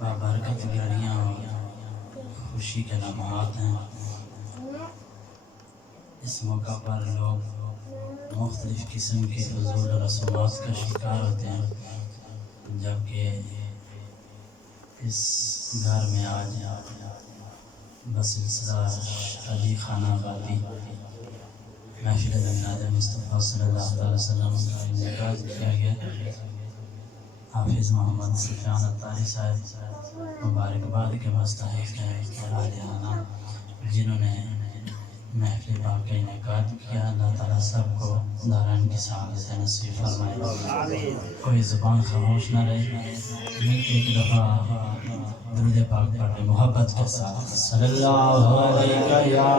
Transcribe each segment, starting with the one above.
بابرکت گھڑیاں اور خوشی کے لمحات ہیں۔ اس موقع پر لوگ مختلف قسم کے فضول رسومات کا شکار ہوتے ہیں، جبکہ اس گھر میں آج بسلسلہ شادی خانہ آبادی محفل میلاد مصطفیٰ صلی اللہ علیہ وسلم کا انعقاد کیا گیا۔ حافظ محمد سفیان اتاری صاحب مبارکباد کے مستحق ہیں اور عالیانہ جنہوں نے محفل پاک کا انعقاد کیا۔ اللہ تعالیٰ سب کو دارین کی سعادت نصیب فرمائے۔ کوئی زبان خاموش نہ رہے، مل کے ایک دفعہ درود پاک پڑھیں محبت کے ساتھ۔ صلی اللہ علیہ یا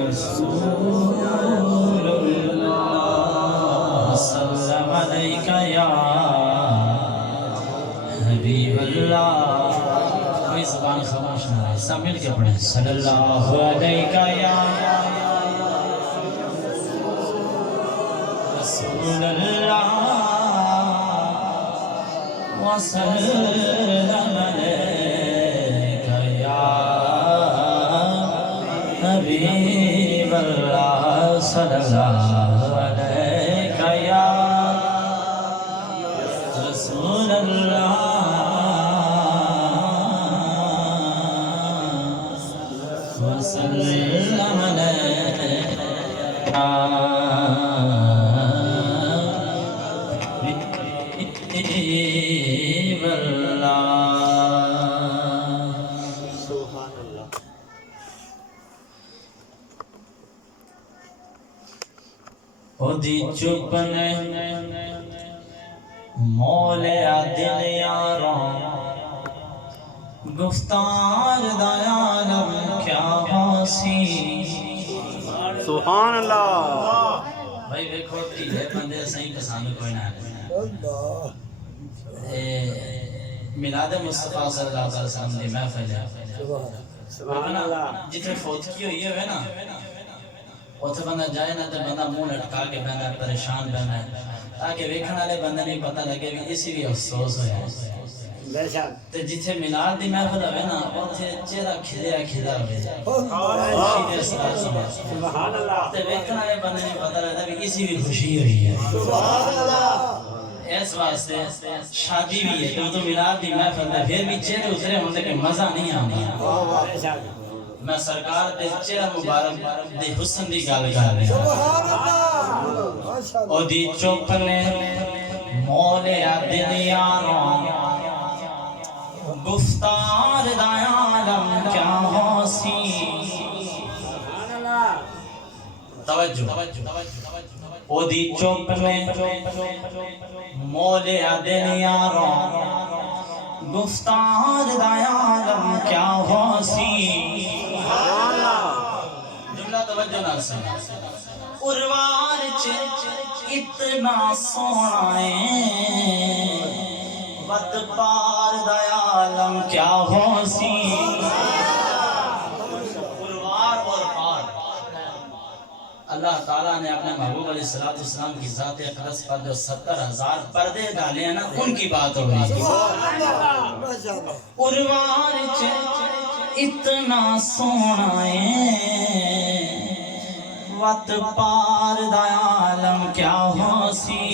رسول اللہ، وسلم علیکہ یا حبیب اللہ۔ کوئی زبان خاموش نہ رہے، سب مل کے پڑھیں صلی اللہ علیکہ یا رسول اللہ، وسلم علیکہ یا حبیب اللہ، صلی اللہ علیکہ یا رسول اللہ، وسلم علیکہ حبیب اللہ۔ سبحان اللہ۔ او دی چپ نے مولیا دل یاراں، گفتار دا عالم کیا ہاسی۔ سبحان اللہ۔ بھائی دیکھو تیلے بندے صحیح پسند کوئی نہ میلاد مصطفیٰ صلی اللہ علیہ وسلم دی محفل ہے۔ سبحان اللہ۔ جتنے فوتگی ہوئی ہے نا، اتنے بندہ جائے نا تو بندہ منہ لٹکا کے بہنا ہے، پریشان بہنا ہے، تاکہ ویکھن والے بندے نہیں پتہ لگے کہ اسی بھی افسوس ہوا ہے۔ بے شک۔ تے جتھے میلاد دی محفل ہوئے نا، اتنے چہرہ کھلیا کھلا ہوئے۔ سبحان اللہ۔ تے ویکھن والے بندے نہیں پتہ لگتا کہ اسی بھی خوشی ہوئی ہے۔ سبحان اللہ۔ اس واسطے شادی بھی ہے تو میلاد دی محفل ہے، پھر بھی چہرے اترے ہوندے کہ مزہ نہیں آندا۔ بے شک۔ میں سرکار دے چہرہ مبارک دے حسن دی گل کر رہا ہوں۔ او دی چپ نے مولیا دل یاراں، گفتار دا عالم کیا ہاسی۔ توجہ۔ او دی چپ نے مولیا دل یاراں، گفتار دا عالم کیا ہاسی۔ جملہ توجہ نہ سنا۔ اروار چ اتنا سونا ہے، ود پار دا عالم کیا ہاسی۔ اروار اور پار، اللہ تعالیٰ نے اپنے محبوب علیہ السلام کی ذات اقدس پر جو 70,000 پردے ڈالے ہیں نا، ان کی بات ہو رہی ہے۔ اروار چ اتنا سونا ہے، وت پار دا عالم کیا ہاسی۔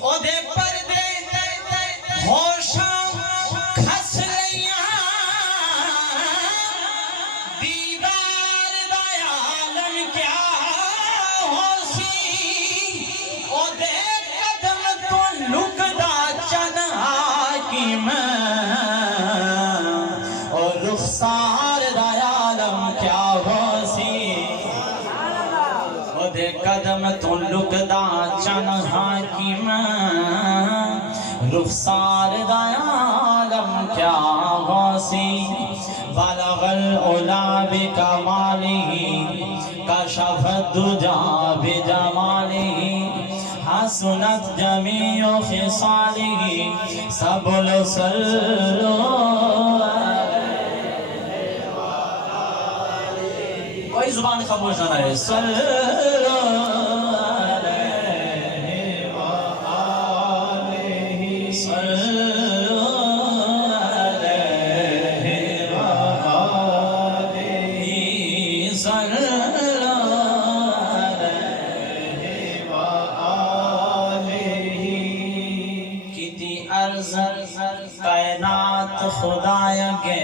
او دے پردے ہوشاں کھس لیاں، دیدار دا عالم کیا ہاسی۔ او دے قدم تو لکدا چن حاکم، او رخسار دا عالم کیا ہاسی۔ او دے قدم تو لکدا چن حاکم، رخسار دا عالم کیا ہاسی۔ بلغ العلا بکمالہ، کشف الدجا بجمالہ، حسنت جمیع خصالہ، سبل صلو کوئی زبان خاموش نہ رہے۔ صلی خدایا گے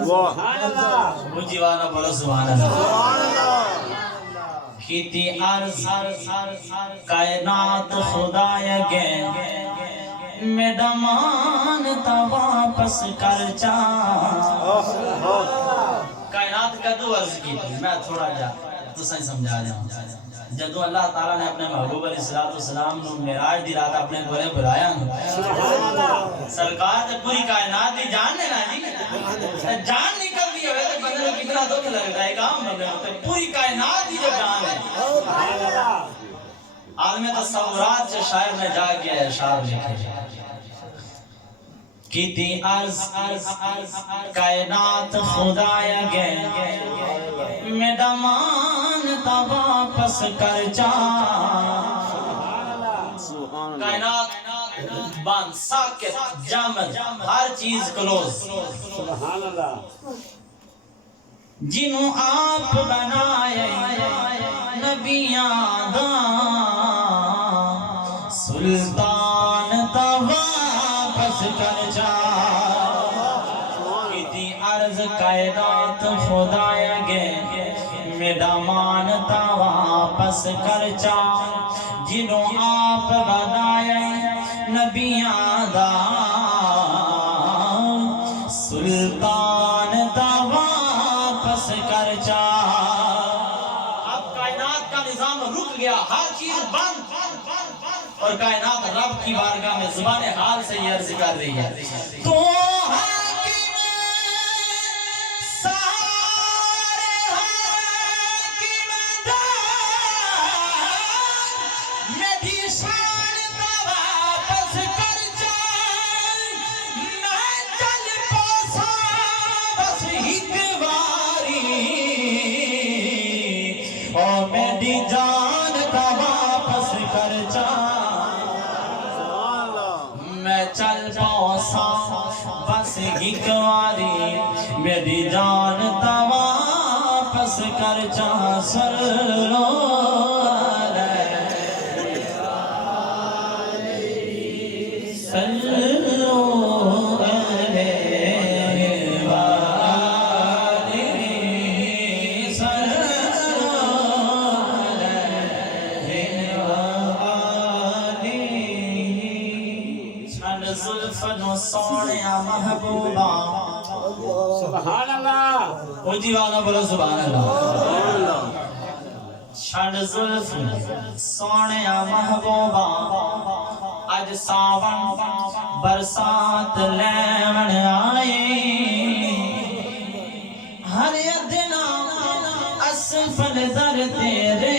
سبحان اللہ وہ جیوانا بولو سبحان اللہ کیتی عرض کائنات خدایا گے میڈا مانتا واپس کر جا کائنات کا دو عرض کی تھی میں تھوڑا جا تو صحیح سمجھا دیا ہوں جدو اللہ تعالیٰ نے اپنے محبوب علیہ السلام نے معراج دی رات اپنے گھرے بلایا سرکار تے پوری کائنات دی جان لینا جی جان نکل دی ہوئے تے بندے کو کتنا دکھ لگتا ہے کام بندے کو پوری کائنات دی جو جان ہے عالم تصورات سے شاعر نے جا کے اشعار لکھے کیتی عرض کائنات خدایا گے میڈا مانتا واپس کر جا کائنات بند ساکت جامد ہر چیز کلوز سبحان اللہ جنہوں آپ بنائے نبیاں دا سلطان تا واپس کر جا کیتی عرض کائنات خدایا گے میڈا مانتا واپس کر جا جنہوں آپ بنائے نبیاں دا سلطان تا واپس کر جا اب کائنات کا نظام رک گیا ہر چیز بند اور کائنات رب کی بارگاہ میں زبان حال سے یہ عرض کر رہی ہے تو حاکم سارے حاکم دار میری شان کا واپس کر جا میں چل پوسا بس ایک باری اور میری جان کا واپس کر جا میں چل پوسا بس ایک باری میری جان تا واپس کر جا سلو سونیا محبوبہ سبحان اللہ او دیوانا بولو سبحان اللہ چھڑ زلف سونیا محبوبہ اج ساون برسات لیون آئے ہر ادنا اسفل در تیرے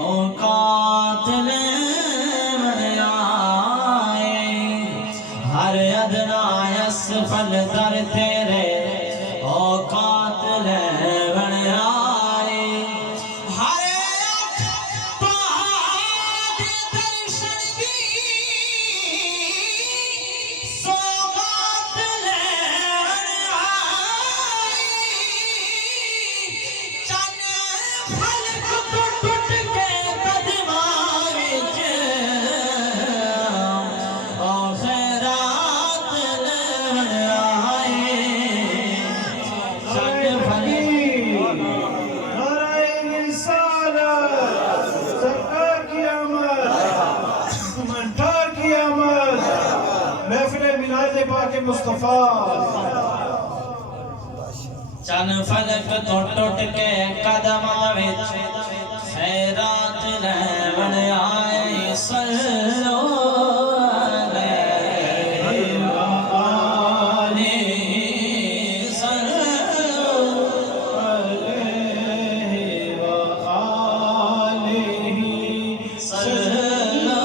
اوقات لیون آئے ہر ادنا اسفل در تیرے اوقات لیون آئے ہر پہاڑ درشن کی سوغات لیون آئے چن فلک ٹوٹ ٹوٹ کے قدماں وچ خیرات لیون آئے چن فلک نعرہ رسالت سرکار کی آمد منٹار کی آمد محفل میلاد پاک مصطفیٰ چن فلک ٹوٹ ٹوٹ کے قدماں وچ خیرات لیون آئے صلو علیہ وآلہ صلو علیہ وآلہ صلو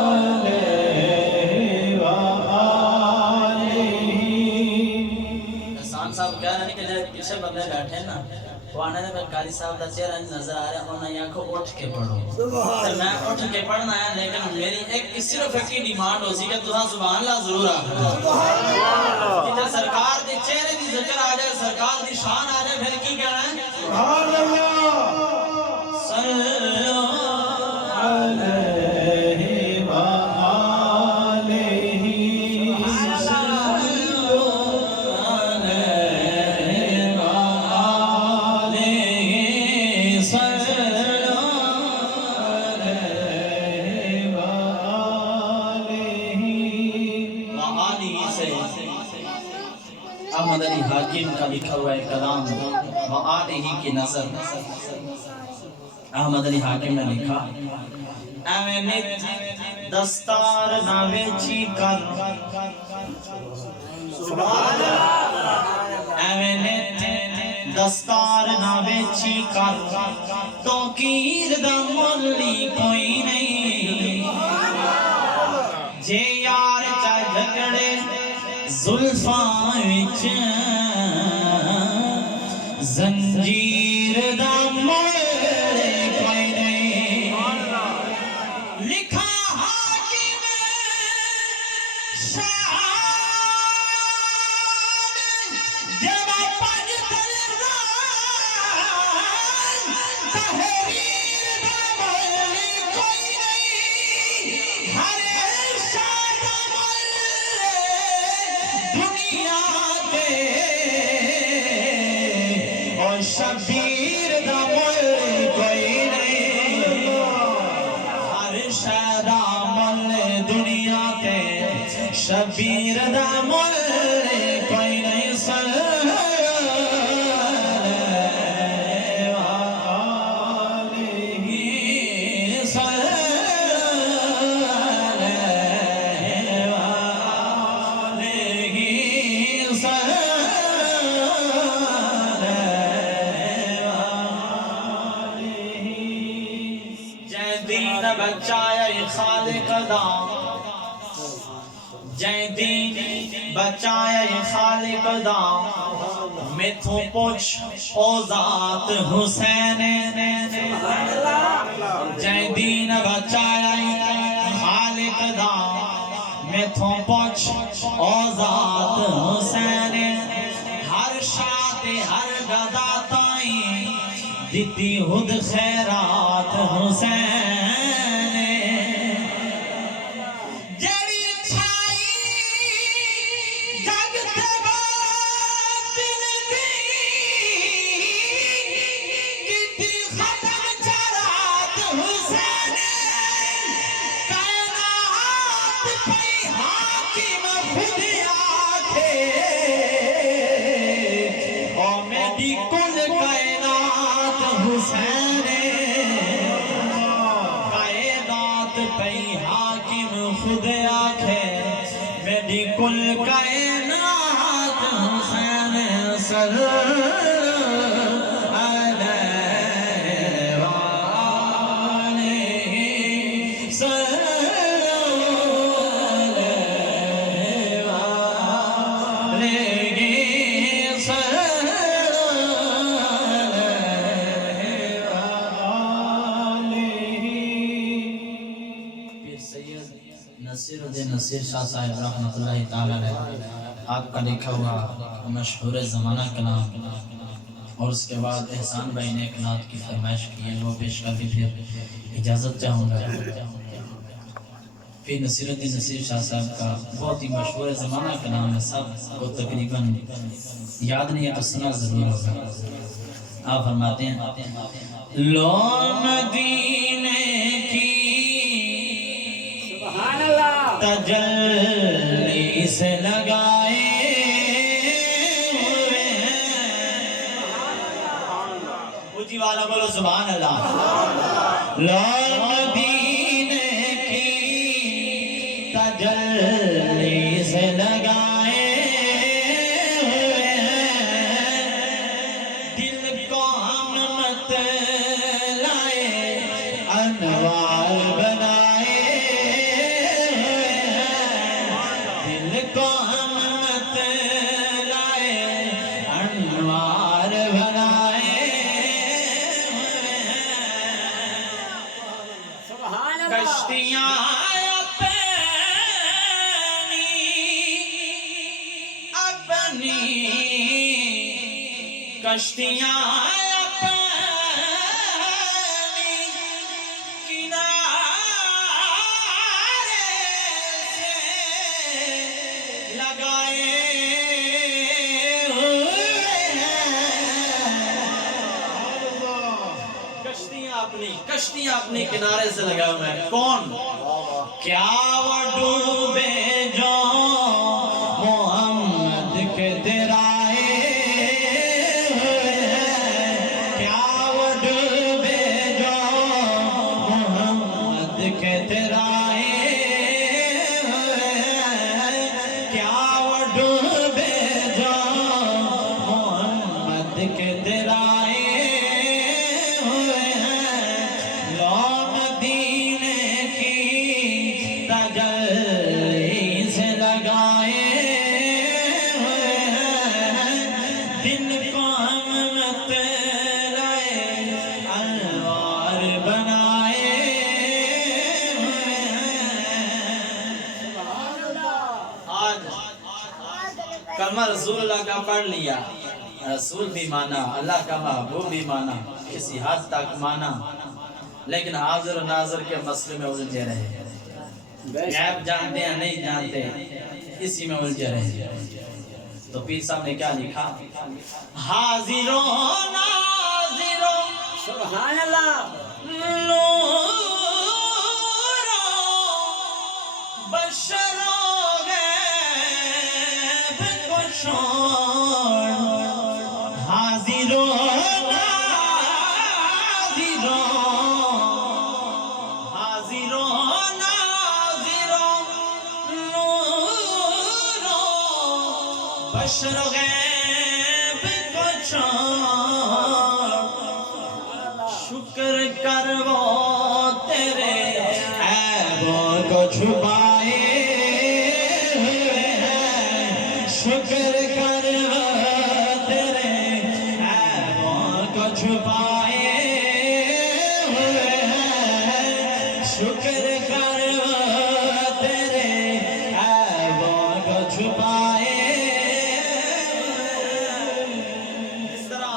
علیہ وآلہ احسان صاحب کہہ رہے ہیں کہ جب پیچھے بندے بیٹھے نا وہ آنے میں قاری صاحب کا چہرہ نظر آ رہا ہے انہوں نے آنکھوں اٹھ کے پڑھو تو میں اٹھ کے پڑھنا ہے لیکن میری ایک صرف ایک کی ڈیمانڈ ہو سی کہ تُہاں سبحان اللہ ضرور آگا کہ جب سرکار دی چہرے دی ذکر آ جائے سرکار دی شان آ جائے پھر کی کہنا ہے سبحان اللہ صلو علیہ وآلہ علی حاکم کا لکھا ہوا ہے کلام وآلہ کی نظر احمد علی حاکم نے لکھا ایوینت دستار ناوے چی کر ایوینت دستار ناوے چی کر تو کیر دا مولی کوئی نہیں جے یار چا جھگڑے زلفاں وچ زنجیر دا مولی کوئی نہیں لکھا حاکم شان جب پنج تلوار تحریر دا مولی کوئی نہیں ہر شان دا مولی دنیا کے اور شبیر دا مولی کوئی نہیں ہر شان دا مولی دنیا کے شبیر دا مولی کوئی نہیں دین بچایا خالق دا جے دین بچایا خالق دا میتھوں پوچھ او ذات حسین جے دین بچایا خالق دا میتھوں پوچھ او ذات حسین ہر شاہ ہر گدا تائیں دیتی خود خیرات حسین جڑی چھائی جگ تے باطل دی کیتی ختم چرات حسین کائنات پہ حاکم خود آکھے او میری کل کائنات حسین کائنات پہ حاکم خود آکھے میری کل کائنات حسین صلی علیہ وآلہ صلی علیہ وآلہ نصیر الدین نصیر شاہ صاحب رحمۃ اللہ تعالی علیہ آپ کا لکھا ہوا مشہور زمانہ کلام اور اس کے بعد احسان بھائی نے ایک نعت کی فرمائش کی ہے وہ پیش کر کے پھر اجازت چاہوں گا پھر نصیر الدین نصیر شاہ صاحب کا بہت ہی مشہور زمانہ کلام ہے سب کو تقریباً یاد نہیں ہے تو سنا ضرور ہوگا آپ فرماتے ہیں لو مدینے کی تجلی سے لگائے ہوئے اونچی والا بولو سبحان اللہ لو مدینے کی تجلی سے لگائے ہوئے دل کو ہم مت لائے انوار بنائے کو ہم مت لائے انوار بنائے کشتیاں اپنی کشتیاں کشتیاں اپنی کنارے سے لگا ہوا ہے کون کیا وہ ڈوبے جو محمد کے درائے کے ترائے کیا وہ ڈوبے جو محمد کے ترائے ہوئے ہیں لو مدینے کی تجلی سے لگائے ہوئے ہیں دل کو ہم متلائے انوار بنائے ہوئے ہیں آج کلمہ رسول اللہ کا پڑھ لیا رسول بھی مانا اللہ کا محبوب بھی مانا کسی حد تک مانا لیکن حاضر و ناظر کے مسئلے میں الجھے رہے غیب جانتے ہیں نہیں جانتے اسی میں الجھے رہے تو پیر صاحب نے کیا لکھا حاضروں ناظروں سبحان اللہ نوروں بشروں غیب کو چھوڑ حاضروں ناظروں حاضروں ناظروں نوروں بشر غیب کو چھوڑ شکر کر وہ تیرے عیبوں کو چھپائے ہوئے ہیں شکر کر وہ تیرے عیبوں کو چھپائے ہوئے ہیں شکر کر وہ تیرے عیبوں کو چھپائے اس طرح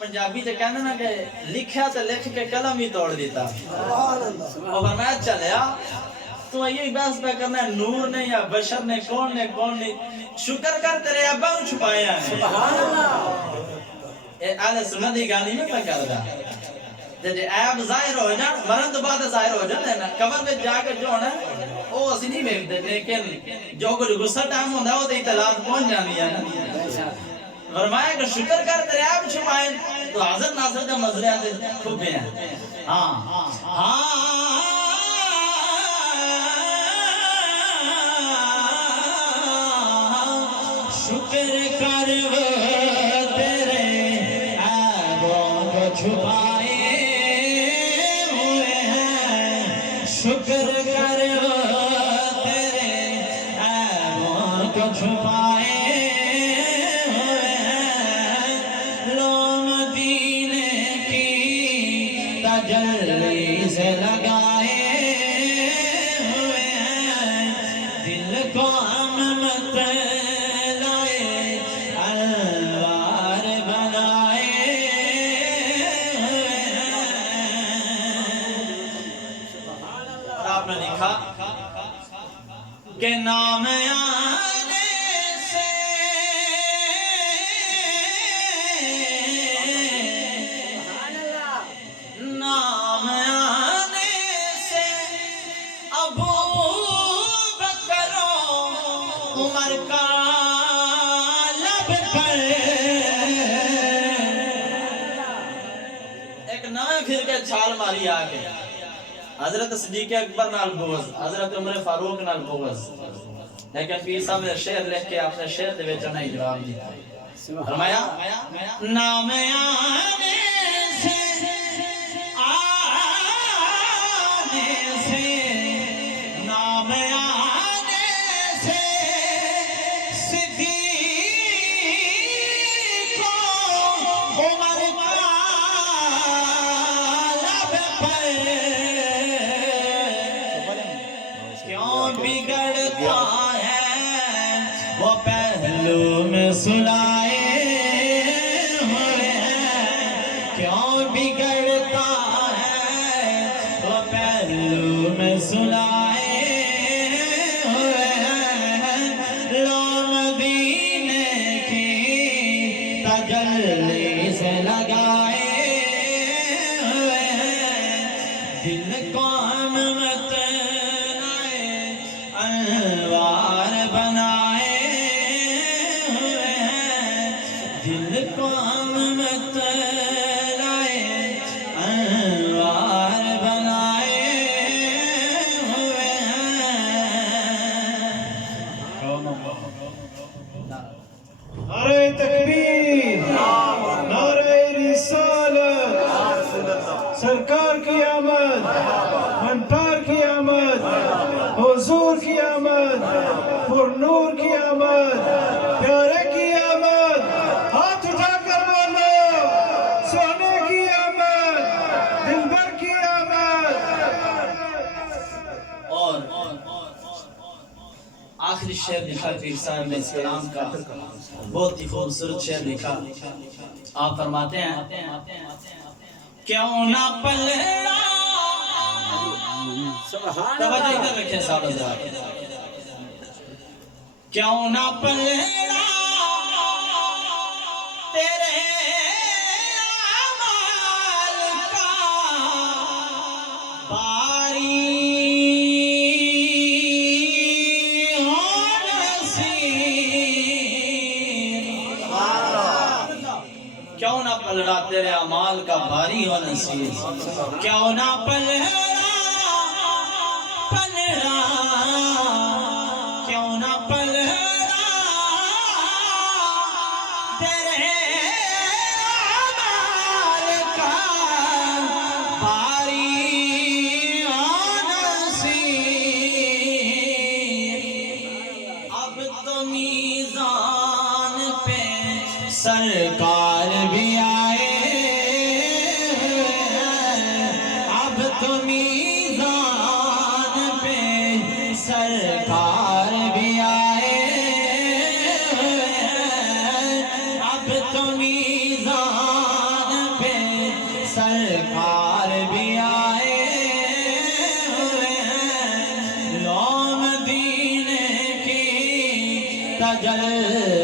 پنجابی تے کہنا نا کہ لکھیا تے لکھ کے قلم ہی توڑ دیتا اور فرمایا چلیا تو یہی بحث پہ کرنا ہے نور نے یا بشر نے کون نے شکر کر تیرے ابا نو چھپایا ہے سبحان اللہ اے اہل سنت دی گل نہیں میں پہ کردا جے عیب ظاہر ہو جان مرن تو بعد ظاہر ہو جاندے نا قبر میں جا کے جو ہونا او اسی نہیں ویکھدے لیکن جو کچھ غصہ ٹائم ہوندا او تے اطلاعات پہنچ جانی ہے نا فرمایا کہ شکر کر تیرے عیب چھپائیں تو حضرت ناصر دے مزریات خوبے ہیں ہاں شکر کر وہ تیرے عیبوں کو چھپائے ہوئے ہیں شکر کر وہ تیرے عیبوں کو چھپائے ہوئے ہیں لو مدینے کی تجلی سے لگائے ہوئے ہیں دل کو ہم متلائے انوار بنائے ہوئے ہیں اور آپ نے لکھا کہ نام آنے سے نام آنے سے ابو بکر عمر کا لب پر ایک نام پھر کے چھال ماری آگے حضرت صدیق اکبر نال بغض حضرت عمر فاروق نال بغض لیکن پیر صاحب نے شعر لکھ کے اپنے شعر دے وچ نہیں جواب دیا فرمایا نام آنے سے نام آنے سے صدیق کو عمر کا لب پر کیوں بگڑتا ہے وہ پہلو میں سلائے ہوئے ہیں کیوں بگڑتا ہے وہ پہلو میں سلائے ہوئے ہیں لو مدینے کی تجلی سے لگائے ہوئے ہیں دل کو ہم متلائے انوار بنائے ہوئے ہیں دل کو ہم متلائے انوار بنائے حضور کی آمد، پر نور کی آمد، پیارے کی آمد، ہاتھ اٹھا کر بولو، سونے کی آمد، دلبر کی آمد۔ اور آخری شعر لکھا پیر صاحب نے اس کلام کا، بہت ہی خوبصورت شعر لکھا۔ آپ فرماتے ہیں کیوں نہ پلڑا، توجہ ادھر رکھیں صاحب حضرات، کیوں نہ پلڑا تیرے اعمال کا باری کیوں نہ پلڑا تیرے اعمال کا باری ہو نصیب، کیوں نہ پلڑا کیوں نہ پلڑا تیرے اعمال کا باری ہو نصیب، اب تو میزان پہ سرکار بھی آئے، اب تو میزان پہ سرکار بھی آئے، اب تو میزان پہ سرکار بھی آئے، لوم دین کی تجل